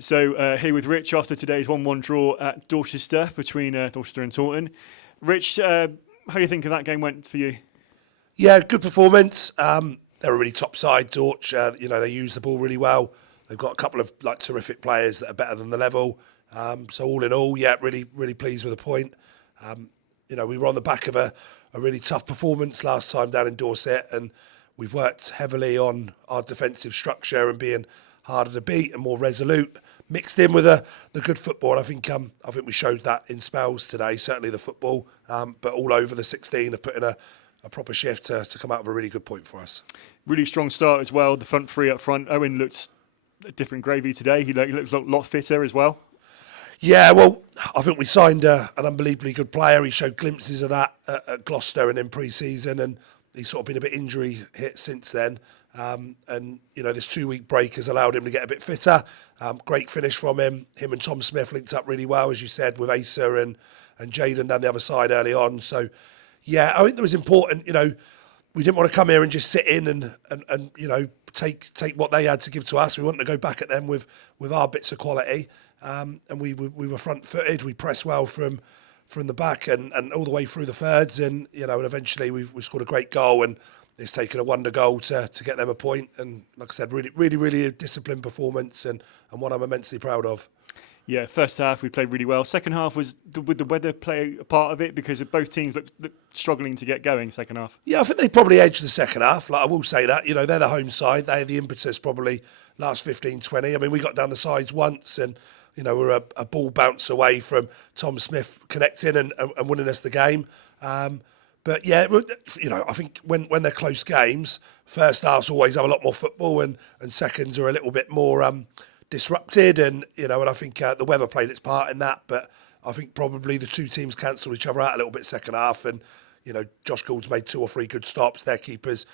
So here with Rich after today's 1-1 draw at Dorchester between Dorchester and Taunton. Rich, how do you think that game went for you? Yeah, good performance. They're a really top side, Dorch. They use the ball really well. They've got a couple of terrific players that are better than the level. So all in all, yeah, really, really pleased with the point. We were on the back of a really tough performance last time down in Dorset, and we've worked heavily on our defensive structure and being harder to beat and more resolute, mixed in with the good football. And I think we showed that in spells today. Certainly the football, but all over the 16 have put in a proper shift to come out of a really good point for us. Really strong start as well. The front three up front. Owen looked a different gravy today. He looks a lot fitter as well. Yeah, well, I think we signed an unbelievably good player. He showed glimpses of that at Gloucester and in pre-season, and he's sort of been a bit injury hit since then. This 2-week break has allowed him to get a bit fitter. Great finish from him. Him and Tom Smith linked up really well, as you said, with Asa and Jaden down the other side early on. So, yeah, I think it was important. We didn't want to come here and just sit in and take what they had to give to us. We wanted to go back at them with our bits of quality. And we were front-footed. We pressed well from the back and all the way through the thirds. And eventually we scored a great goal, and it's taken a wonder goal to get them a point. And like I said, really, really, really a disciplined performance and one I'm immensely proud of. Yeah, first half we played really well. Second half would the weather play a part of it, because both teams looked struggling to get going second half? Yeah, I think they probably edged the second half. I will say that. They're the home side. They had the impetus probably last 15, 20. I mean, we got down the sides once and, we're a ball bounce away from Tom Smith connecting and winning us the game. But yeah, I think when they're close games, first halves always have a lot more football and seconds are a little bit more disrupted. And I think the weather played its part in that. But I think probably the two teams cancelled each other out a little bit second half. And, Josh Gould's made 2 or 3 good stops. Their keepers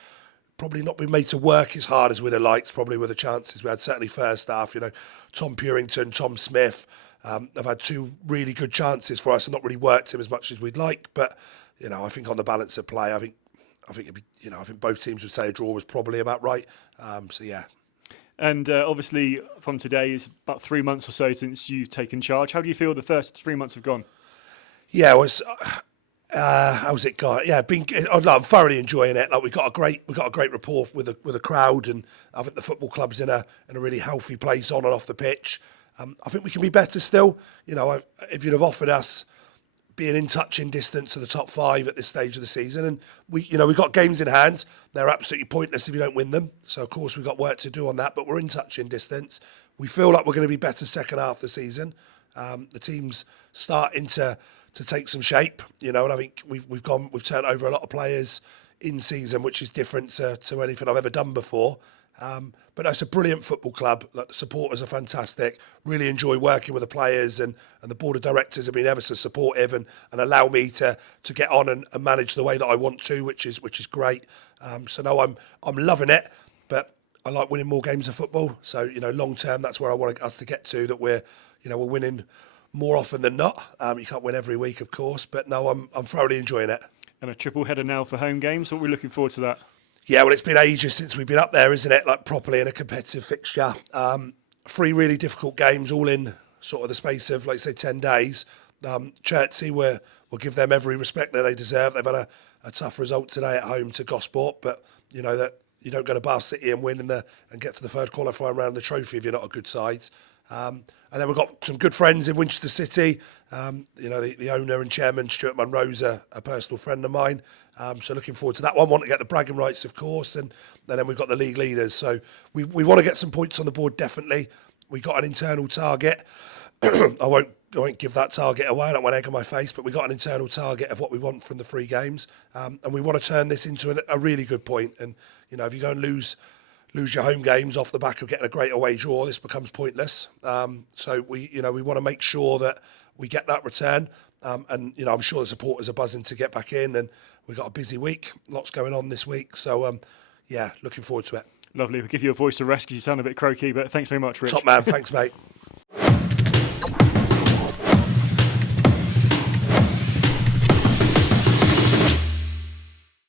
probably not been made to work as hard as we'd have liked, probably with the chances we had, certainly first half. Tom Purington, Tom Smith have had 2 really good chances for us and not really worked him as much as we'd like. But, I think on the balance of play, I think both teams would say a draw was probably about right. So, yeah. And obviously from today, it's about 3 months or so since you've taken charge. How do you feel the first 3 months have gone? Yeah, it was... how's it gone? Yeah, I'm thoroughly enjoying it. We got a great rapport with the crowd, and I think the football club's in a really healthy place on and off the pitch. I think we can be better still. If you'd have offered us being in touching distance of the top 5 at this stage of the season, and we've got games in hand. They're absolutely pointless if you don't win them. So of course we've got work to do on that, but we're in touching distance. We feel like we're going to be better second half of the season. The team's starting to take some shape, and I think we've turned over a lot of players in season, which is different to anything I've ever done before. But it's a brilliant football club. The supporters are fantastic. Really enjoy working with the players, and the board of directors have been ever so supportive and allow me to get on and manage the way that I want to, which is great. So no, I'm loving it, but I like winning more games of football. So long term, that's where I want us to get to. That we're winning more often than not. You can't win every week, of course, but no, I'm thoroughly enjoying it. And a triple header now for home games. So we're looking forward to that. Yeah, well, it's been ages since we've been up there, isn't it? Properly in a competitive fixture. 3 really difficult games, all in sort of the space of, 10 days. Chertsey, we'll give them every respect that they deserve. They've had a tough result today at home to Gosport, but that you don't go to Bath City and win and get to the third qualifying round of the trophy if you're not a good side. And then we've got some good friends in Winchester City. The owner and chairman, Stuart Munro's a personal friend of mine. So looking forward to that one. Want to get the bragging rights, of course. And then we've got the league leaders. So we want to get some points on the board, definitely. We got an internal target. I won't give that target away. I don't want egg on my face, but we got an internal target of what we want from the 3 games. And we want to turn this into a really good point. And, if you go and lose your home games off the back of getting a great away draw, this becomes pointless. So we want to make sure that we get that return. And I'm sure the supporters are buzzing to get back in, and we've got a busy week, lots going on this week. So looking forward to it. Lovely. We'll give you a voice to rescue. You sound a bit croaky, but thanks very much, Rich. Top man. Thanks, mate.